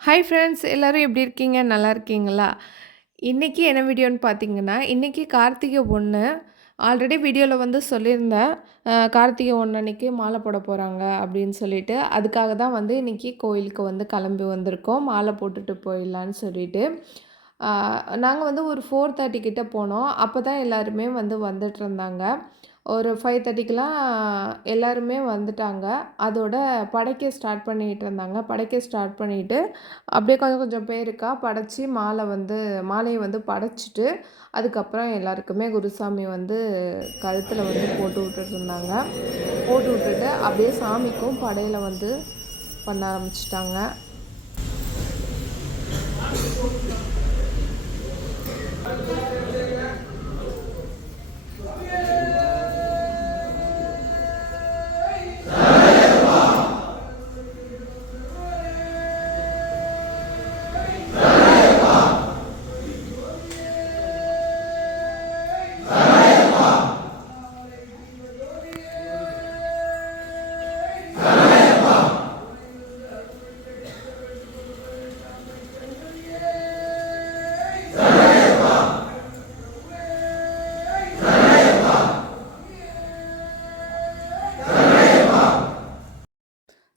Hi friends எல்லாரும் எப்படி இருக்கீங்க? நல்லா இருக்கீங்களா? இன்னைக்கு என்ன வீடியோன்னு பார்த்தீங்கன்னா, இன்னைக்கு கார்த்திகை 1 ஆல்ரெடி வீடியோல வந்து சொல்லியிருந்தேன். கார்த்திகை 1 அன்னைக்கு மாலை போட போறாங்க அப்படின்னு சொல்லிட்டு. அதுக்காக தான் வந்து இன்னைக்கு கோயிலுக்கு வந்து கிளம்பி வந்திருக்கோம். மாலை போட்டுட்டு போயிடலான்னு சொல்லிட்டு. ஆ நாங்க வந்து ஒரு 4:30 கிட்ட போனோம். அப்ப தான் எல்லாருமே வந்து வந்துட்டுருந்தாங்க. ஒரு 5:30க்கெல்லாம் எல்லாருமே வந்துட்டாங்க. அதோட படைக்க ஸ்டார்ட் பண்ணிட்டு இருந்தாங்க. படைக்க ஸ்டார்ட் பண்ணிட்டு, அப்படியே கொஞ்சம் கொஞ்சம் பேருக்கா படைச்சு மாலைய வந்து படைச்சுட்டு, அதுக்கப்புறம் எல்லாருக்குமே குருசாமி வந்து கழுத்துல வந்து போட்டு விட்டுட்டுருந்தாங்க. போட்டு விட்டுட்டு, அப்படியே சாமிக்கும் படையல வந்து பண்ண ஆரம்பிச்சுட்டாங்க.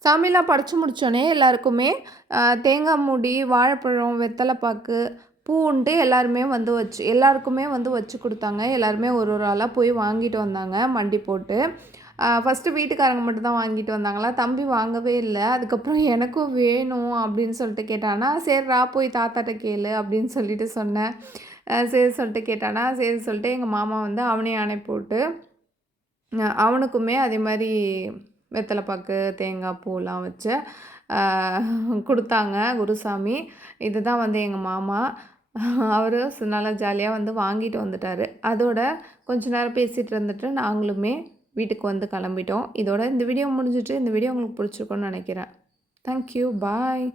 சாமிலாம் படைச்சு முடிச்சோனே எல்லாருக்குமே தேங்காய் மூடி, வாழைப்பழம், வெத்தலை பாக்கு, பூவுன்ட்டு எல்லாருக்குமே வந்து வச்சு குடுத்தாங்க. எல்லாருமே ஒரு ஒரு ஆளா போய் வாங்கிட்டு வந்தாங்க மண்டி போட்டு. ஃபஸ்ட்டு வீட்டுக்காரங்க மட்டும் தான் வாங்கிட்டு வந்தாங்களா, தம்பி வாங்கவே இல்ல. அதுக்கப்புறம் எனக்கும் வேணும் அப்படின்னு சொல்லிட்டு கேட்டானா, "சரிடா போய் தாத்தாட்ட கேளு" அப்படின்னு சொல்லிட்டு சொன்னேன். சரி சொல்லிட்டு கேட்டானா, சரி சொல்லிட்டு எங்க மாமா வந்து அவனையும் அனுப்பிவுட்டு, அவனுக்குமே அதே மாரி வெத்தல பாக்கு, தேங்காய் பூலாம் வச்சு அ குடுத்தாங்க குருசாமி. இதுதான் வந்து எங்க மாமா. அவரு நல்லா ஜாலியா வந்து வாங்கிட்டு வந்துட்டாரு. அதோட கொஞ்ச நேரம் பேசிட்டு இருந்துட்டு நாங்களுமே வீட்டுக்கு வந்து கிளம்பிட்டோம். இதோட இந்த வீடியோ முடிஞ்சுட்டு. இந்த வீடியோ உங்களுக்கு பிடிச்சிருக்கும்னு நெனைக்கிறேன். Thank you. பாய்.